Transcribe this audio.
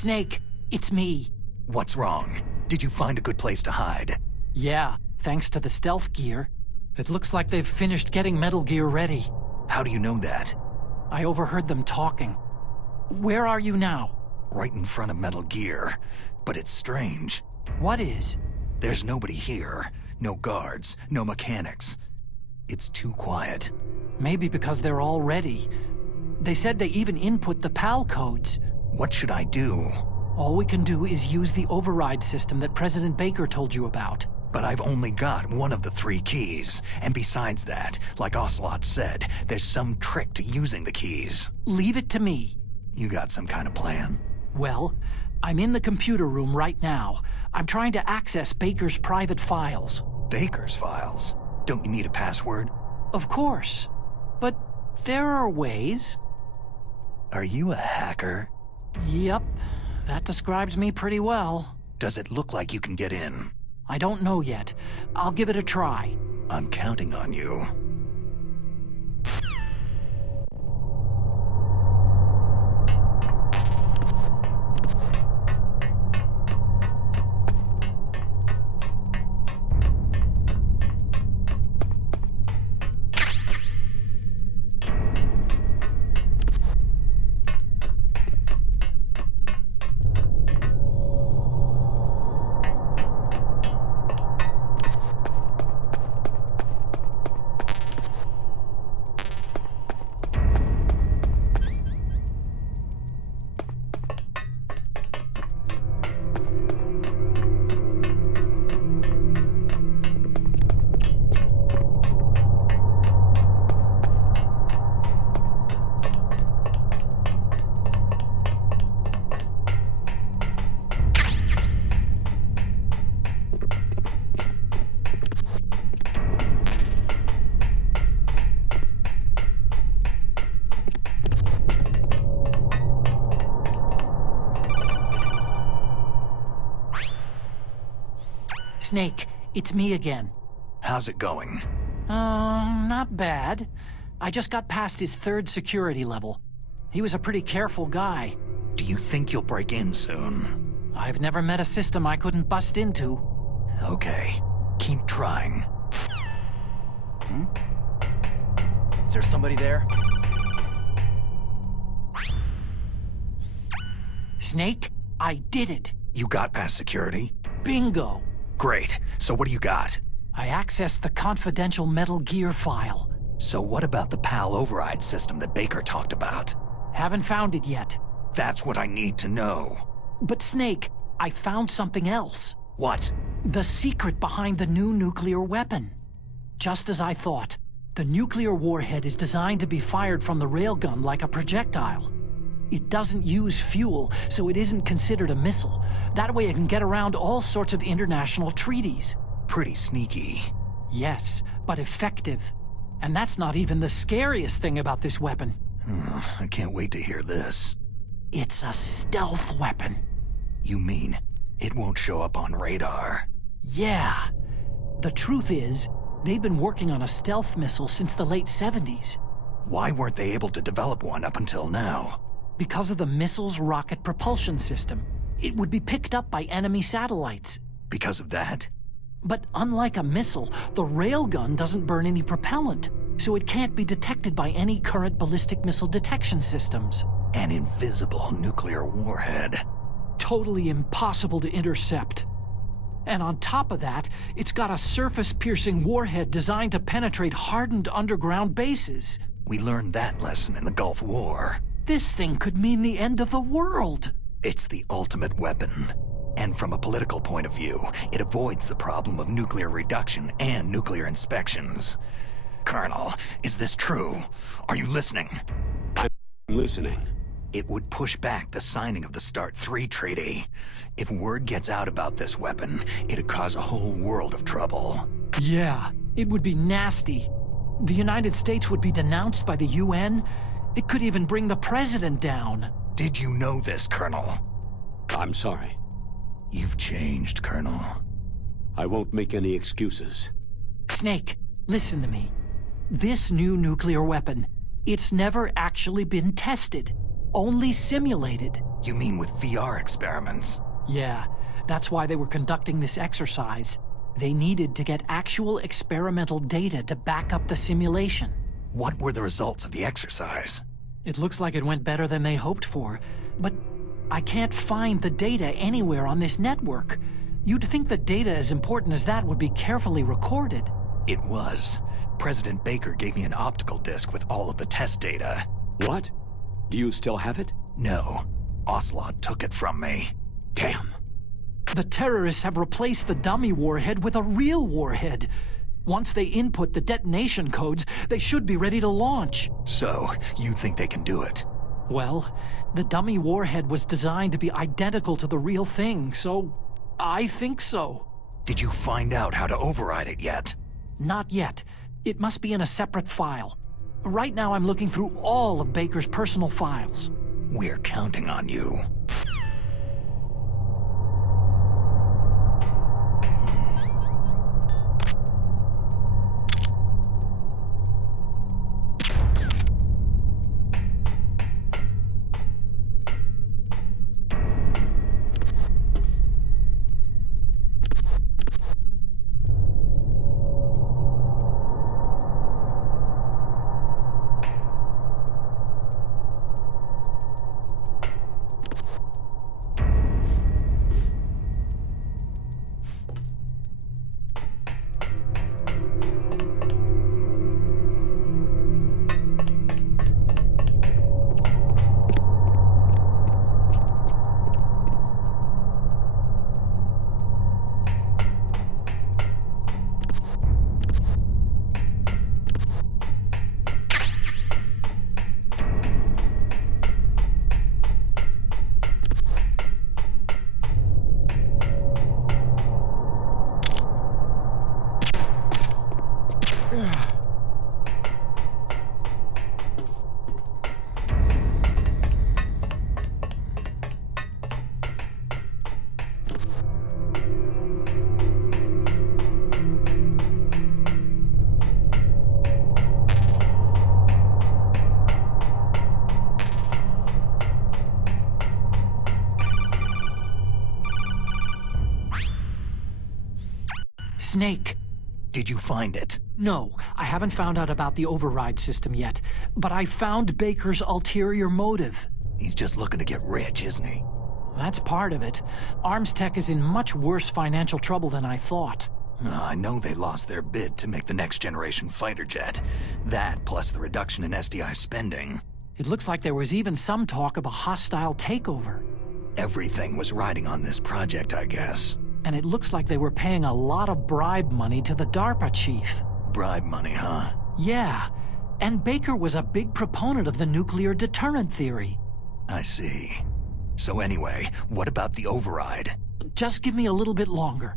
Snake, it's me. What's wrong? Did you find a good place to hide? Yeah, thanks to the stealth gear. It looks like they've finished getting Metal Gear ready. How do you know that? I overheard them talking. Where are you now? Right in front of Metal Gear. But it's strange. What is? There's nobody here. No guards, no mechanics. It's too quiet. Maybe because they're all ready. They said they even input the PAL codes. What should I do? All we can do is use the override system that President Baker told you about. But I've only got one of the 3 keys. And besides that, like Ocelot said, there's some trick to using the keys. Leave it to me. You got some kind of plan? Well, I'm in the computer room right now. I'm trying to access Baker's private files. Baker's files? Don't you need a password? Of course. But there are ways. Are you a hacker? Yep. That describes me pretty well. Does it look like you can get in? I don't know yet. I'll give it a try. I'm counting on you. Snake, it's me again. How's it going? Not bad. I just got past his 3rd security level. He was a pretty careful guy. Do you think you'll break in soon? I've never met a system I couldn't bust into. Okay. Keep trying. Is there somebody there? Snake, I did it. You got past security? Bingo. Great. So what do you got? I accessed the confidential Metal Gear file. So what about the PAL override system that Baker talked about? Haven't found it yet. That's what I need to know. But Snake, I found something else. What? The secret behind the new nuclear weapon. Just as I thought, the nuclear warhead is designed to be fired from the railgun like a projectile. It doesn't use fuel, so it isn't considered a missile. That way it can get around all sorts of international treaties. Pretty sneaky. Yes, but effective. And that's not even the scariest thing about this weapon. I can't wait to hear this. It's a stealth weapon. You mean it won't show up on radar? Yeah. The truth is, they've been working on a stealth missile since the late 70s. Why weren't they able to develop one up until now? Because of the missile's rocket propulsion system. It would be picked up by enemy satellites. Because of that? But unlike a missile, the railgun doesn't burn any propellant, so it can't be detected by any current ballistic missile detection systems. An invisible nuclear warhead. Totally impossible to intercept. And on top of that, it's got a surface-piercing warhead designed to penetrate hardened underground bases. We learned that lesson in the Gulf War. This thing could mean the end of the world. It's the ultimate weapon. And from a political point of view, it avoids the problem of nuclear reduction and nuclear inspections. Colonel, is this true? Are you listening? I'm listening. It would push back the signing of the START 3 treaty. If word gets out about this weapon, it'd cause a whole world of trouble. Yeah, it would be nasty. The United States would be denounced by the UN. It could even bring the president down. Did you know this, Colonel? I'm sorry. You've changed, Colonel. I won't make any excuses. Snake, listen to me. This new nuclear weapon, it's never actually been tested. Only simulated. You mean with VR experiments? Yeah, that's why they were conducting this exercise. They needed to get actual experimental data to back up the simulation. What were the results of the exercise? It looks like it went better than they hoped for, but I can't find the data anywhere on this network. You'd think that data as important as that would be carefully recorded. It was. President Baker gave me an optical disc with all of the test data. What? Do you still have it? No. Ocelot took it from me. Damn. The terrorists have replaced the dummy warhead with a real warhead. Once they input the detonation codes, they should be ready to launch. So, you think they can do it? Well, the dummy warhead was designed to be identical to the real thing, so I think so. Did you find out how to override it yet? Not yet. It must be in a separate file. Right now I'm looking through all of Baker's personal files. We're counting on you. Snake. Did you find it? No, I haven't found out about the override system yet, but I found Baker's ulterior motive. He's just looking to get rich, isn't he? That's part of it. Arms Tech is in much worse financial trouble than I thought. I know they lost their bid to make the next generation fighter jet. That, plus the reduction in SDI spending. It looks like there was even some talk of a hostile takeover. Everything was riding on this project, I guess. And it looks like they were paying a lot of bribe money to the DARPA chief. Bribe money, huh? Yeah, and Baker was a big proponent of the nuclear deterrent theory. I see. So anyway, what about the override? Just give me a little bit longer.